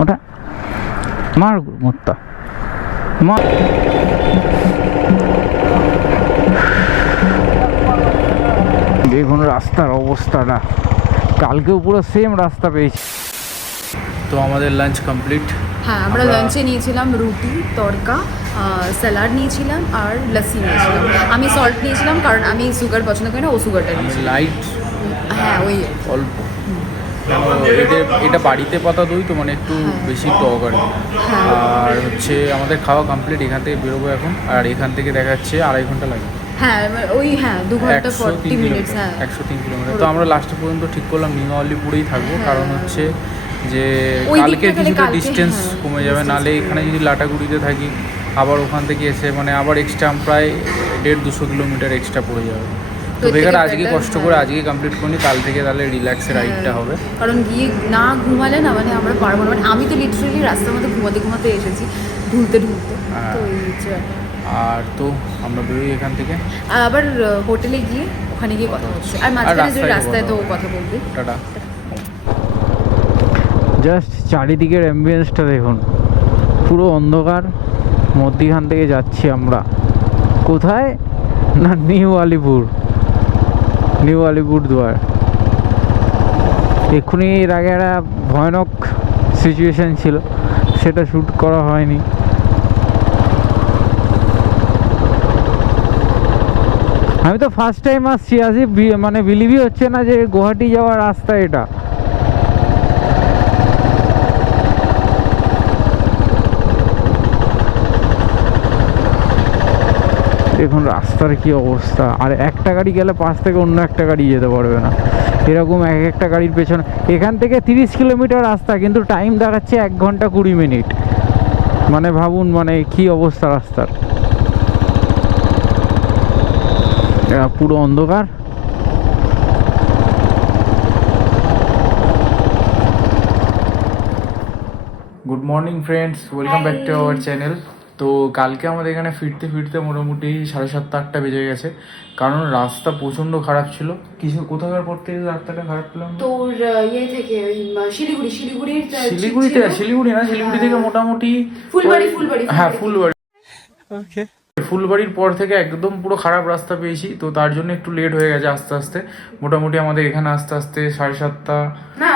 ওটা মার মোত্তা মার। দেখুন রাস্তার অবস্থাটা, কালকেও পুরো সেম রাস্তা পেয়েছি। তো আমাদের লাঞ্চ কমপ্লিট। হ্যাঁ, আমরা লাঞ্চে নিয়েছিলাম রুটি, তড়কা, স্যালাড নিয়েছিলাম আর লস্যি নিয়েছিলাম। আমি সল্ট নিয়েছিলাম কারণ আমি সুগার পছন্দ করি না, ও সুগারটা নিয়েছিল। লাইট, হ্যাঁ ওই অল্প। এটা বাড়িতে পাতা দই তো, মানে একটু বেশি টক আর কি। আর হচ্ছে আমাদের খাওয়া কমপ্লিট, এখান থেকে বেরোবো এখন। আর এখান থেকে দেখাচ্ছে 2.5 ঘন্টা লাগে। হ্যাঁ ওই 2 ঘন্টা 40 মিনিটস। হ্যাঁ 103 কিলোমিটার। তো আমরা লাস্ট পর্যন্ত ঠিক করলাম নিউ আলিপুরেই থাকবো, কারণ হচ্ছে যে কালকের কিছুটা ডিস্টেন্স কমে যাবে। নালে এখানে যদি লাটাগুড়িতে থাকি আবার ওখান থেকে এসে মানে আবার এক্সট্রা প্রায় 150-200 কিলোমিটার এক্সট্রা পড়ে যাবে। তো বেকার আজকে কষ্ট করে আজকে কমপ্লিট করি, কাল থেকে তাহলে রিল্যাক্সে রাইডটা হবে। কারণ গিয়ে না ঘুমালে না মানে আমরা পারবো না। মানে আমি তো লিটারালি রাস্তার মধ্যে ঘুমাতে এসেছি, ঢুলতে তো এই হচ্ছে। আর তো আমরা বেরোই এখান থেকে, আবার হোটেলে গিয়ে ওখানে গিয়ে কথা হচ্ছে। আর মাঝখানে যে রাস্তায় তো কথা বলবি। টাটা। জাস্ট চারিদিকের অ্যাম্বিয়েন্সটা দেখুন, পুরো অন্ধকার। মধ্যিখান থেকে যাচ্ছি আমরা কোথায় না নিউ আলিপুরদুয়ার। এক্ষুনি এর আগে একটা ভয়ানক সিচুয়েশান ছিল, সেটা শ্যুট করা হয়নি। আমি তো ফার্স্ট টাইম আসছি, মানে বিলিভই হচ্ছে না যে গুয়াহাটি যাওয়ার রাস্তা এটা। দেখুন রাস্তার কি অবস্থা। আর একটা গাড়ি গেলে পাশ থেকে অন্য একটা গাড়ি যেতে পারবে না, এরকম একটা গাড়ির পেছনে। এখান থেকে 30 কিলোমিটার রাস্তা, কিন্তু টাইম দেখাচ্ছে 1 ঘন্টা 20 মিনিট। মানে ভাবুন মানে কি অবস্থা রাস্তার। পুরো অন্ধকার। Good morning friends, welcome back to our channel. তো কালকে আমাদের এখানে ফিরতে মোটামুটি 7:30-8টা বেজে গেছে, কারণ রাস্তা প্রচণ্ড খারাপ ছিল। কোথাকার পর থেকে রাস্তাটা খারাপ পেলাম? তোর ইয়ে থেকে শিলিগুড়ি না, শিলিগুড়ি থেকে মোটামুটি ফুলবাড়ি। হ্যাঁ ফুলবাড়ি। ওকে, ফুলবাড়ির পর থেকে একদম পুরো খারাপ রাস্তা পেয়েছি, তো তার জন্য একটু লেট হয়ে গেছে আস্তে আস্তে। মোটামুটি আমাদের এখানে আস্তে 7:30 না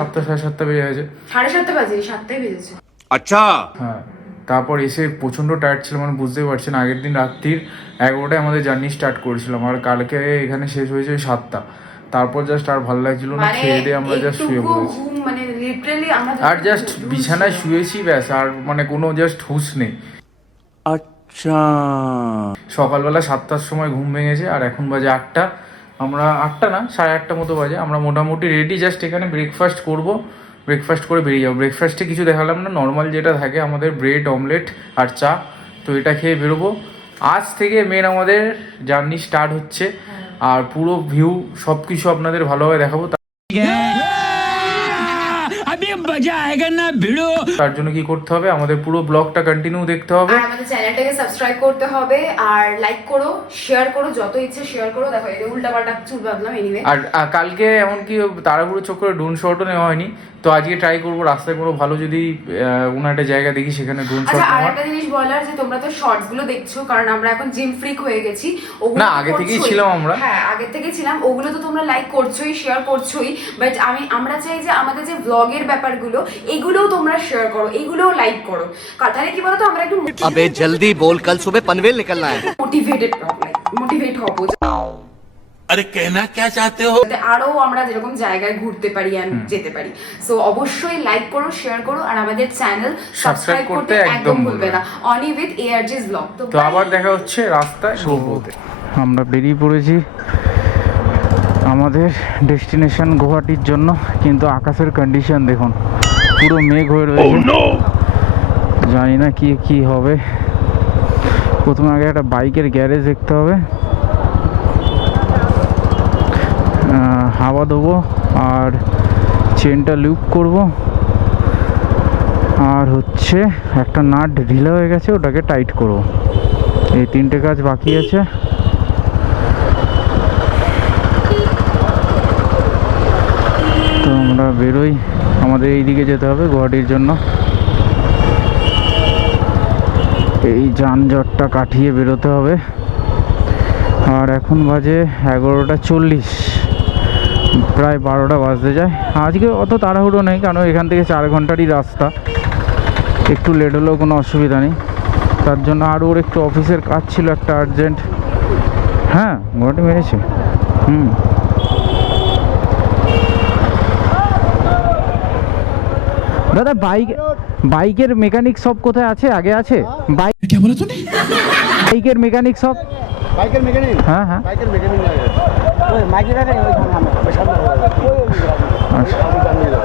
7:30 বেজে গেছে। 7:30 বাজে, 7টাই বেজেছে। আচ্ছা হ্যাঁ, তারপর এসে প্রচণ্ড টায়ার্ড ছিল, মানে বুঝতেই পারছেন। আগের দিন রাত্রির 11টায় আমাদের জার্নি স্টার্ট করেছিলাম, আর কালকে এখানে শেষ হয়েছে 7টা। তারপর জাস্ট আর ভালো লাগছিল না, খেয়ে দিয়ে আমরা জাস্ট শুয়ে পড়েছি। মানে লিটারালি আমরা আর জাস্ট বিছানায় শুয়েছি ব্যাস, আর মানে কোনো জাস্ট হুঁশ নেই। আচ্ছা সকালবেলা 7টার সময় ঘুম ভেঙেছে, আর এখন বাজে 8টা। আমরা 8টা না 8:30 মতো বাজে। আমরা মোটামুটি রেডি, জাস্ট এখানে ব্রেকফাস্ট করব, ব্রেকফাস্ট করে বেরিয়ে যাবো। ব্রেকফাস্টে কিছু দেখালাম না, নর্মাল যেটা থাকে আমাদের ব্রেড অমলেট আর চা, তো এটা খেয়ে বেরোবো। আজ থেকে মেন আমাদের জার্নি স্টার্ট হচ্ছে, আর পুরো ভিউ সব কিছু আপনাদের ভালোভাবে দেখাবো। তার জন্য কি করতে হবে, আমাদের পুরো ব্লগটা কন্টিনিউ দেখতে হবে, আর আমাদের চ্যানেলটাকে সাবস্ক্রাইব করতে হবে, আর লাইক করো, শেয়ার করো, যত ইচ্ছে শেয়ার করো। দেখো এই উল্টাপাল্টা চুল ভাবলাম এনিওয়ে। আর কালকে এমনকি তাড়াহুড়ো চক্করে ড্রোন শটও নেওয়া হয়নি, তো আজকে ট্রাই করবো রাস্তায় কোনো ভালো যদি কোনো একটা জায়গা দেখি সেখানে ড্রোন শট আচ্ছা, আর নেওয়ার। একটা জিনিস বলার, যে তোমরা তো শর্টস গুলো দেখছো, কারণ আমরা এখন জিম ফ্রিক হয়ে গেছি। না, আগে থেকেই ছিলাম আমরা। হ্যাঁ আগে থেকে ছিলাম, ওগুলো তো তোমরা লাইক করছোই, শেয়ার করছোই। বাট আমরা চাই যে আমাদের যে ব্লগের ব্যাপারগুলো, এগুলোও তোমরা শেয়ার করো, এগুলোও লাইক করো। তাহলে কি বলতো, আমরা একটু अबे जल्दी बोल, कल सुबह पनवेल निकलना है। মোটিভেট হবো, अरे कहना क्या चाहते हो? আরো আমরা যেরকম জায়গায় ঘুরতে পারি, যেতে পারি। সো অবশ্যই লাইক করো, শেয়ার করো, আর আমাদের চ্যানেল সাবস্ক্রাইব করতে একদম ভুলবে না। অনি উইথ এআরজিস ব্লগ। তো আবার দেখা হচ্ছে রাস্তায়। আমরা বেরিয়ে পড়েছি আমাদের ডেস্টিনেশন গুয়াহাটির জন্য, কিন্তু আকাশের কন্ডিশন দেখুন, পুরো মেঘ হয়ে রয়েছে। জানি না কি হবে। প্রথমে আগে একটা বাইকের গ্যারেজ দেখতে হবে, হাওয়া দেবো, আর চেনটা লুপ করব, আর হচ্ছে একটা নাট ঢিলা হয়ে গেছে, ওটাকে টাইট করব। এই 3টে কাজ বাকি আছে। তো আমরা বেরোই আমাদের এই দিকে যেতে হবে গুয়াহাটির জন্য। এই যানজটটা কাটিয়ে বেরোতে হবে। আর এখন বাজে 11:40, প্রায় 12টা বাজতে যায়। আজকে অত তাড়াহুড়ো নেই, কারণ এখান থেকে 4 ঘন্টারই রাস্তা, একটু লেট হলেও কোনো অসুবিধা নেই। তার জন্য আর ওর একটু অফিসের কাজ ছিল একটা আর্জেন্ট। হ্যাঁ, গুয়াহাটি মেরেছে। দাদা বাইকের মেকানিক শপ কোথায় আছে? আগে আছে বাইকের মেকানিক শপ? বাইকের মেকানিক, হ্যাঁ হ্যাঁ, বাইকের মেকানিক ওই মাইকের আগে ওইখানে আমরা সামনে আচ্ছা,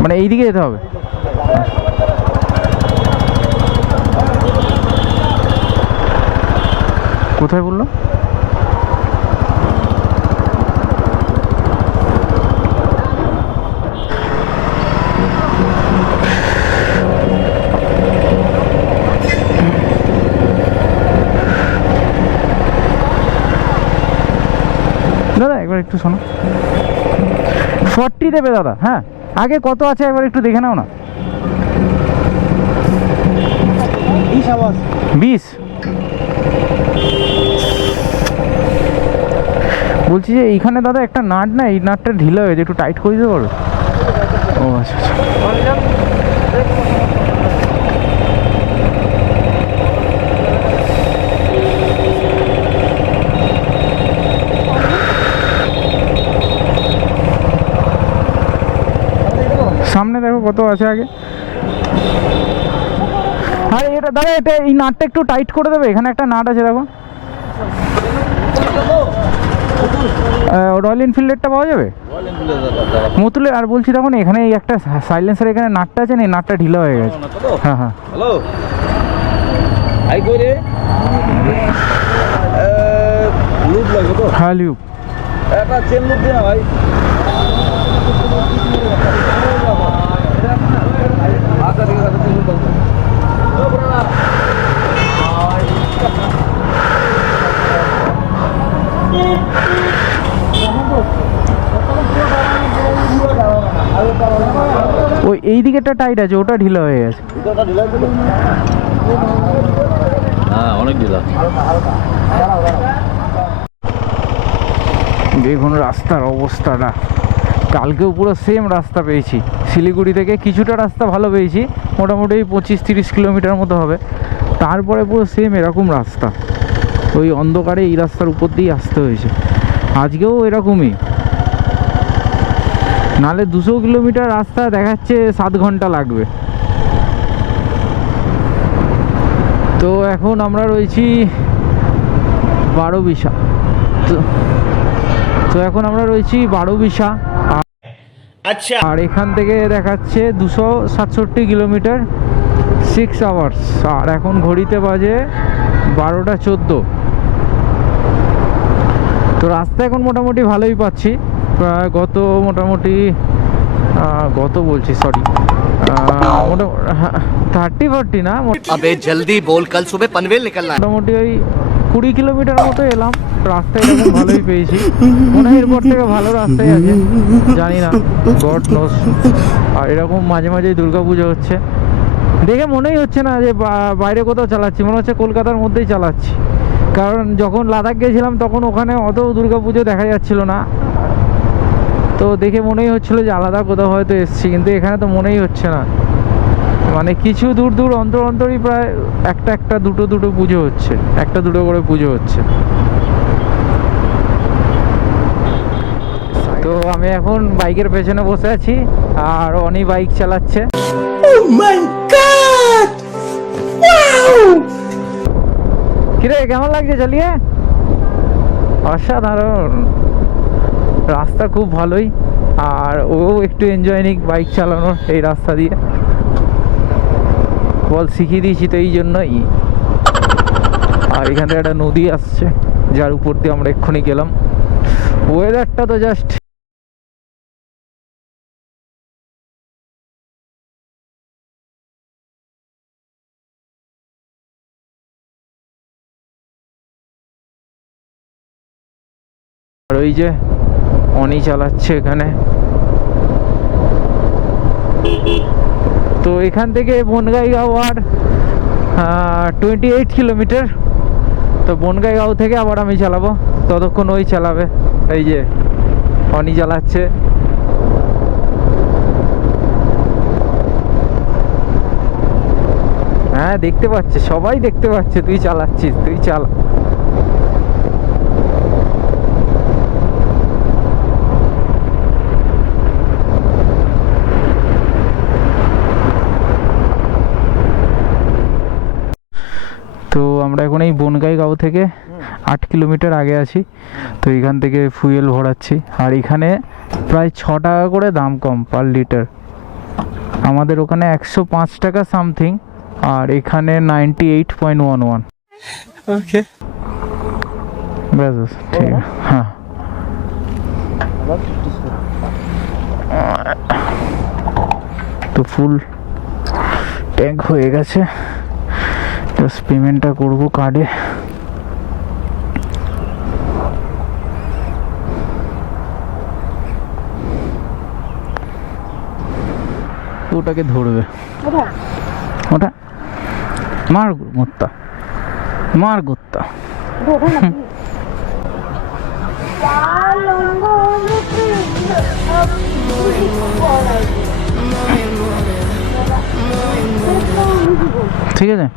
মানে এইদিকে যেতে হবে। কোথায় বললো? দাদা একবার একটু শোনো, 40 দেবে দাদা। হ্যাঁ, আগে কত আছে একবার একটু দেখে নাও না। 20 বলছি যে এইখানে দাদা একটা নাট না, এই নাটটা ঢিলা হয়েছে, একটু টাইট করে দিতে পারো? ও আচ্ছা আচ্ছা। সামনে দেখো কত আছে আগে। আরে এটা দাদা, এটা এই নাটটা একটু টাইট করে দেবে, এখানে একটা নাট আছে দেখো। রয়্যাল এনফিল্ডেরটা পাওয়া যাবে? মতুলের। আর বলছি দেখুন এখানে এই একটা সাইলেন্সার, এখানে নাটটা আছে না, এই নাটটা ঢিলা হয়ে গেছে। হ্যাঁ হ্যাঁ। হ্যালো আই কই রে লুপ লাগবে তো? হ্যাঁ লিউব। একটা চেন লুপ দে না ভাই। আচ্ছা ঠিক আছে, চেন লুপ দাও। ওই এই দিকেটা টাইট আছে, ওটা ঢিলা হয়ে গেছে। হ্যাঁ অনেক ঢিলা। দেখুন রাস্তার অবস্থাটা, কালকেও পুরো সেম রাস্তা পেয়েছি। শিলিগুড়ি থেকে কিছুটা রাস্তা ভালো পেয়েছি, মোটামুটি 25-30 কিলোমিটার মতো হবে। তারপরে পুরো সেম এরকম রাস্তা, ওই অন্ধকারে এই রাস্তার উপর দিয়ে আসতে হয়েছে। আজকেও এরকমই, নালে 200 কিলোমিটার রাস্তা দেখাচ্ছে 7 ঘন্টা লাগবে। তো এখন আমরা রয়েছি বারোবিশা। তো এখন আমরা রয়েছি বারোবিশা। আচ্ছা, আর এখান থেকে দেখাচ্ছে 267 কিলোমিটার, 6 আওয়ার্স। আর এখন ঘড়িতে বাজে 12:14। তো রাস্তা এখন মোটামুটি ভালোই পাচ্ছি। গত মোটামুটি গত বলছি সরি 30-40 না, अबे जल्दी बोल कल सुबह पनवेल निकलना है। মোটামুটি ওই 20 কিলোমিটার মতো এলাম। রাস্তায় এরকম ভালোই পেয়েছি, মনে হয় এরপর থেকে ভালো রাস্তায় আছে, জানি না, গড নোস। আর এরকম মাঝে মাঝে দুর্গাপুজো হচ্ছে, দেখে মনেই হচ্ছে না যে বাইরে কোথাও চালাচ্ছি, মনে হচ্ছে কলকাতার মধ্যেই চালাচ্ছি। কারণ যখন লাদাখ গেছিলাম তখন ওখানে অত দুর্গাপুজো দেখা যাচ্ছিল না, তো দেখে মনেই হচ্ছিলো যে আলাদা কোথাও হয়তো এসছি, কিন্তু এখানে তো মনেই হচ্ছে না। মানে কিছু দূর দূর অন্তর অন্তরই প্রায় একটা দুটো পুজো হচ্ছে, একটা দুটো করে পুজো হচ্ছে। তো আমি এখন বাইকের পেছনে বসে আছি, আর অনি বাইক চালাচ্ছে। কিরে কেমন লাগছে চালিয়ে? অসাধারণ, রাস্তা খুব ভালোই। আর ও একটু এনজয় নিক বাইক চালানোর এই রাস্তা দিয়ে, বল শিখিয়ে দিয়েছি তো এই জন্যই। আর এখান থেকে একটা নদী আসছে, যার উপর দিয়ে আমরা এক্ষুনি গেলাম। ওয়েদারটা তো জাস্ট আর ওই যে অনি চালাচ্ছে এখানে। তো এখান থেকে বনগাইগাঁও আর 28 কিলোমিটার। তো বনগাইগাঁও থেকে আবার আমি চালাবো, ততক্ষণ ওই চালাবে, এই যে অনি চালাচ্ছে। হ্যাঁ দেখতে পাচ্ছে, সবাই দেখতে পাচ্ছে তুই চালাচ্ছিস, তুই চালা। তো আমরা এখন এই বনগাইগাঁও থেকে 8 কিলোমিটার আগে আছি। তো এখান থেকে ফুয়েল ভরাচ্ছি, আর এখানে প্রায় 6 টাকা করে দাম কম পার লিটার। আমাদের ওখানে 105 টাকা সামথিং, আর এখানে 98.11। ओके ব্যাস ব্যাস, ঠিক আছে। হ্যাঁ তো ফুল ট্যাঙ্ক হয়ে গেছে, জাস্ট পেমেন্টটা করবো কার্ডে। ওটাকে ধরবে, ওটা মার গুত্তা, মার গুত্তা। ঠিক আছে,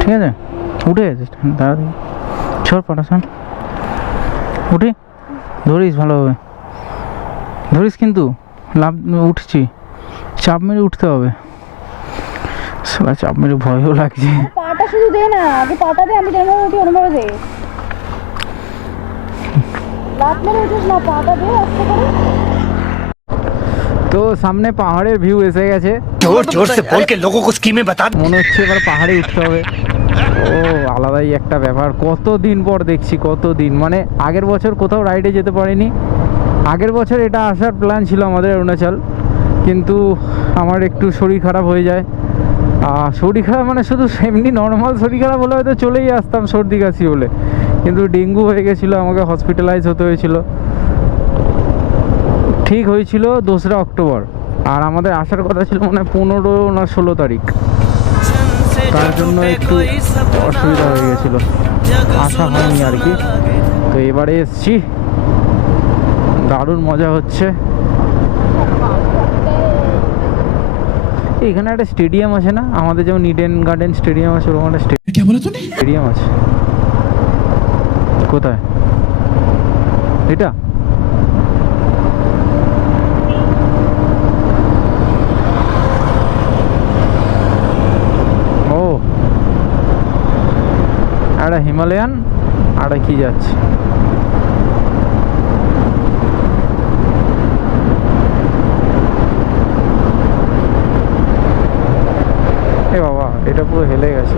ঠিক আছে, উঠে গেছে দাঁড়া, ছোট পাঠাশন উঠি, ধরিস ভালোভাবে ধরিস, কিন্তু লাভ উঠছি, চাপ মেরে উঠতে হবে। সালা চাপ মেরে ভয়ও লাগছে। পাটা শুধু দে না, আগে পাটা দে, আমি যেন উঠি অনুভবে দে, লাত মেরে উঠিস না, পাটা দে আস্তে করে। তো সামনে পাহাড়ের ভিউ এসে গেছে, जोर जोर से बोल के लोगों को स्कीमें बता। মনে হচ্ছে এবার পাহাড়ে উঠতে হবে। ও আলাদাই একটা ব্যাপার, কতদিন পর দেখছি, কতদিন, মানে আগের বছর কোথাও রাইডে যেতে পারিনি। আগের বছর এটা আসার প্ল্যান ছিল আমাদের অরুণাচল, কিন্তু আমার একটু শরীর খারাপ হয়ে যায়। শরীর খারাপ মানে শুধু এমনি নর্মাল শরীর খারাপ হলে হয়তো চলেই আসতাম সর্দি কাশি হলে, কিন্তু ডেঙ্গু হয়ে গেছিলো, আমাকে হসপিটালাইজ হতে হয়েছিল। ঠিক হয়েছিল 2রা অক্টোবর, আর আমাদের আসার কথা ছিল মানে 15 না 16 তারিখ। তার জন্য একটু অসুবিধা হয়ে গেছিল, আসা হয়নি আর কি। তো এবারে এসছি, দারুণ মজা হচ্ছে। এখানে একটা স্টেডিয়াম আছে না, আমাদের যেমন ইডেন গার্ডেন স্টেডিয়াম আছে, ওরকম একটা স্টেডিয়াম আছে। কোথায় এটা? ও একটা হিমালয়ান, আর কি যাচ্ছে। এ বাবা, এটা পুরো হেলে গেছে।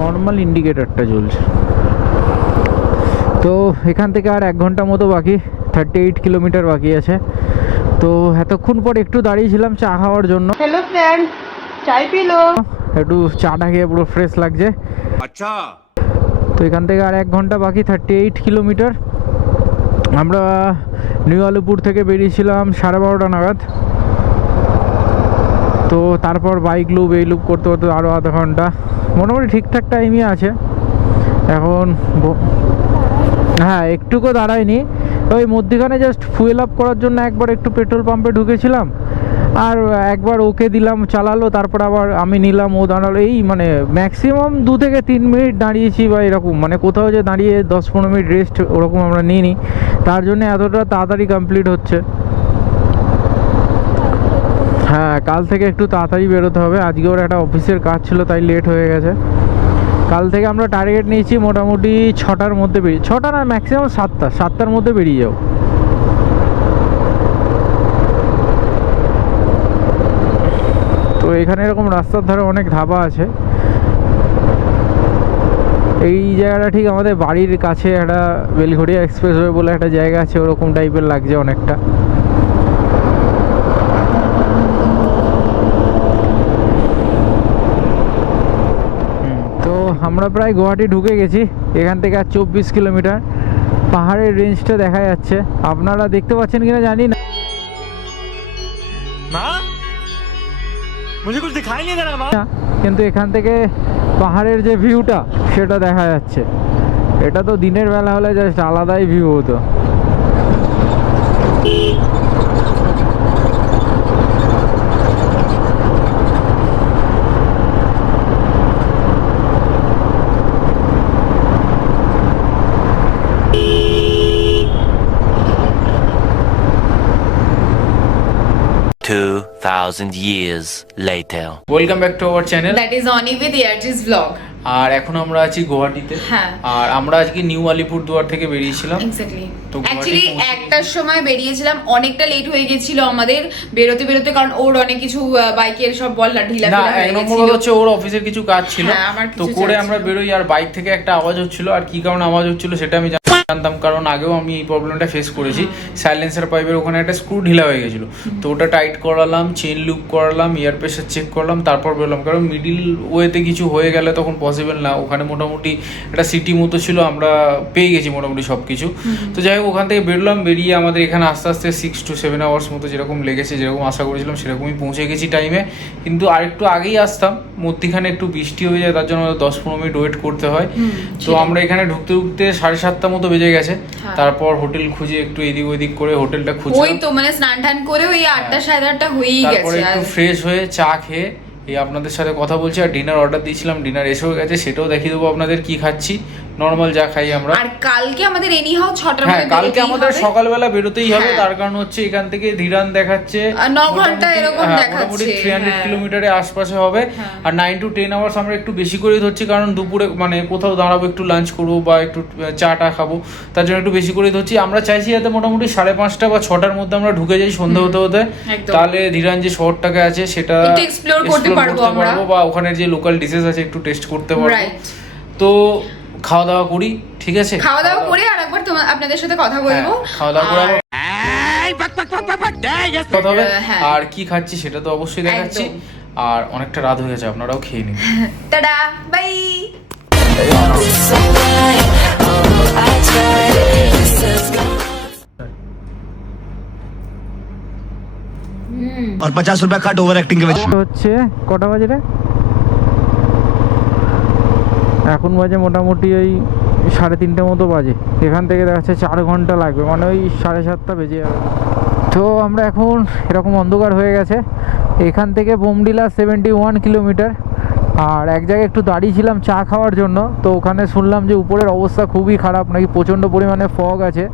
নর্মাল ইন্ডিকেটরটা জ্বলছে। তো এখান থেকে আর 1 ঘন্টা মতো বাকি, 38 কিলোমিটার বাকি আছে। তো এতক্ষণ পর একটু দাঁড়িয়েছিলাম চা খাওয়ার জন্য। হ্যালো ফ্রেন্ড, চাই পিলো। একটু চাটা খেয়ে পুরো ফ্রেশ লাগছে। अच्छा তো এখান থেকে আর 1 ঘন্টা বাকি, 38 কিলোমিটার। আমরা নিউ আলিপুর থেকে বেরিয়েছিলাম 12:30 নাগাদ। তো তারপর বাইক লুপ এই লুপ করতে করতে আরও আধা ঘন্টা, মোটামুটি ঠিকঠাক টাইমই আছে এখন। হ্যাঁ একটুকু দাঁড়ায়নি, ওই মধ্যখানে জাস্ট ফুয়েল আপ করার জন্য একবার একটু পেট্রোল পাম্পে ঢুকেছিলাম, আর একবার ওকে দিলাম, চালালো, তারপর আবার আমি নিলাম, ও দাঁড়ালো। এই মানে ম্যাক্সিমাম 2 থেকে 3 মিনিট দাঁড়িয়েছি বা এরকম, মানে কোথাও যে দাঁড়িয়ে 10-15 মিনিট রেস্ট ওরকম আমরা নিইনি, তার জন্য এতটা তাড়াতাড়ি কমপ্লিট হচ্ছে। হ্যাঁ কাল থেকে একটু তাড়াতাড়ি বেরোতে হবে, আজকে ওর একটা অফিসের কাজ ছিল তাই লেট হয়ে গেছে। কাল থেকে আমরা টার্গেট নিয়েছি মোটামুটি 6টার মধ্যে বেরিয়ে, 6টা না ম্যাক্সিমাম 7টার মধ্যে বেরিয়ে যাও। তো এখানে এরকম রাস্তার ধারে অনেক ধাবা আছে। এই জায়গাটা ঠিক আমাদের বাড়ির কাছে একটা বেলঘড়িয়া এক্সপ্রেসওয়ে বলে একটা জায়গা আছে, ওরকম টাইপের লাগছে অনেকটা। আমরা প্রায় গুয়াহাটি ঢুকে গেছি। এখান থেকে আর 24 কিলোমিটার। পাহাড়ের রেঞ্জটা দেখা যাচ্ছে, আপনারা দেখতে পাচ্ছেন কিনা জানি না। मुझे कुछ दिखाई नहीं दे रहा माँ। কিন্তু এখান থেকে পাহাড়ের যে ভিউটা সেটা দেখা যাচ্ছে। এটা তো দিনের বেলা হলে জাস্ট আলাদাই ভিউ হতো। years later. Welcome back to our channel. That is অনি উইথ এয়ারচিজ ব্লগ। আর এখন আমরা আছি গুয়াহাটিতে। হ্যাঁ। আর আমরা আজকে নিউ আলিপুরদুয়ার থেকে বেরিয়েছিলাম। এক্স্যাক্টলি। তো অ্যাকচুয়ালি গুয়াহাটি পৌঁছে একটার সময় বেরিয়েছিলাম, অনেকটা লেট হয়ে গেছিল আমাদের বেরোতে বেরোতে, কারণ ওর অনেক কিছু বাইকের সব বল না ঢিলা না, ঢিলা হয়ে এক নম্বর গেছিল। হচ্ছে ওর অফিসের কিছু কাজ ছিল, হ্যাঁ, আমার তো কিছু করে কাজ আমরা ছিল। বেরোই। আর বাইক থেকে একটা আওয়াজ হচ্ছিল, আর কি কারণে আওয়াজ হচ্ছিল সেটা আমি জানতাম, কারণ আগেও আমি এই প্রবলেমটা ফেস করেছি। সাইলেন্সার পাইপের ওখানে একটা স্ক্রু ঢিলা হয়ে গেছিল, তো ওটা টাইট করালাম, চেন লুপ করালাম, এয়ার প্রেশার চেক করলাম, তারপর বেরোলাম। কারণ মিডিল ওয়েতে কিছু হয়ে গেলে তখন পসিবল না। ওখানে মোটামুটি একটা সিটি মতো ছিল, আমরা পেয়ে গেছি মোটামুটি সব কিছু। তো যাই হোক, ওখান থেকে বেরোলাম, বেরিয়ে আমাদের এখানে আস্তে আস্তে 6 to 7 আওয়ার্স মতো যেরকম লেগেছে, যেরকম আশা করেছিলাম সেরকমই পৌঁছে গেছি টাইমে। কিন্তু আরেকটু আগেই আসতাম, মধ্যিখানে একটু বৃষ্টি হয়ে যায়, তার জন্য 10-15 মিনিট ওয়েট করতে হয়। তো আমরা এখানে ঢুকতে ঢুকতে 7:30 মতো বেজে গেছে। তারপর হোটেল খুঁজে একটু এদিক ওদিক করে হোটেলটা ওই খুঁজলাম। তো মানে স্নান টান করে ওই 8টা 8:30 হয়েই তারপরে গেছে। একটু ফ্রেশ হয়ে চা খেয়ে এই আপনাদের সাথে কথা বলছি। আর ডিনার অর্ডার দিয়েছিলাম, ডিনার এসেও গেছে, সেটাও দেখিয়ে দেবো আপনাদের কি খাচ্ছি। নর্মাল যা খাই আমরা। আর কালকে আমাদের এনিহাউ 6টার হ্যাঁ, মধ্যে কালকে আমাদের সকালবেলা বেরোতেই হবে। হ্যাঁ। তার কারণ হচ্ছে এখান থেকে ধীরান দেখাচ্ছে 9 ঘন্টা মোটামুটি, এরকম হ্যাঁ, দেখাচ্ছে। মোটামুটি 300 হ্যাঁ। কিলোমিটারের আশপাশে হবে। হ্যাঁ। আর 9 to 10 আওয়ার্স আমরা একটু বেশি করে ধরছি, কারণ দুপুরে মানে কোথাও দাঁড়াবো, একটু লাঞ্চ করবো বা একটু চাটা খাবো, তার জন্য একটু বেশি করে ধরছি। আমরা চাইছি যাতে মোটামুটি 5:30 বা 6টার মধ্যে আমরা ঢুকে যাই সন্ধ্যা হতে হতে। একদম। তাহলে ধীরান যে শহরটাকে আছে সেটা একটু explore করতে পারবো আমরা। বা ওখানে যে লোকাল ডিশেস আছে একটু টেস্ট করতে পারবো। রাইট। তো খাওয়া দাওয়া করি, ঠিক আছে? খাওয়া দাওয়া করে আর একবার আপনাদের সাথে কথা বলবো। হ্যাঁ, খাওয়া দাওয়া করে আবার কথা হবে। হ্যাঁ। আর কি খাচ্ছি সেটা তো অবশ্যই দেখাচ্ছি। একদম। আর অনেকটা রাত হয়ে গেছে, আপনারাও খেয়ে নিন। Tata, bye. और 50 रुपया कट ओवर एक्टिंग के वजह হচ্ছে কটা বাজে রে? এখন বাজে মোটামুটি ওই 3:30 মতো বাজে। এখান থেকে দেখাচ্ছে 4 ঘন্টা লাগবে, মানে ওই 7:30 বেজে যাবে। তো আমরা এখন এরকম অন্ধকার হয়ে গেছে। এখান থেকে বোমডিলা 71 কিলোমিটার। আর এক জায়গায় একটু দাঁড়িয়েছিলাম চা খাওয়ার জন্য, তো ওখানে শুনলাম যে উপরের অবস্থা খুবই খারাপ, নাকি প্রচণ্ড পরিমাণে ফগ আছে।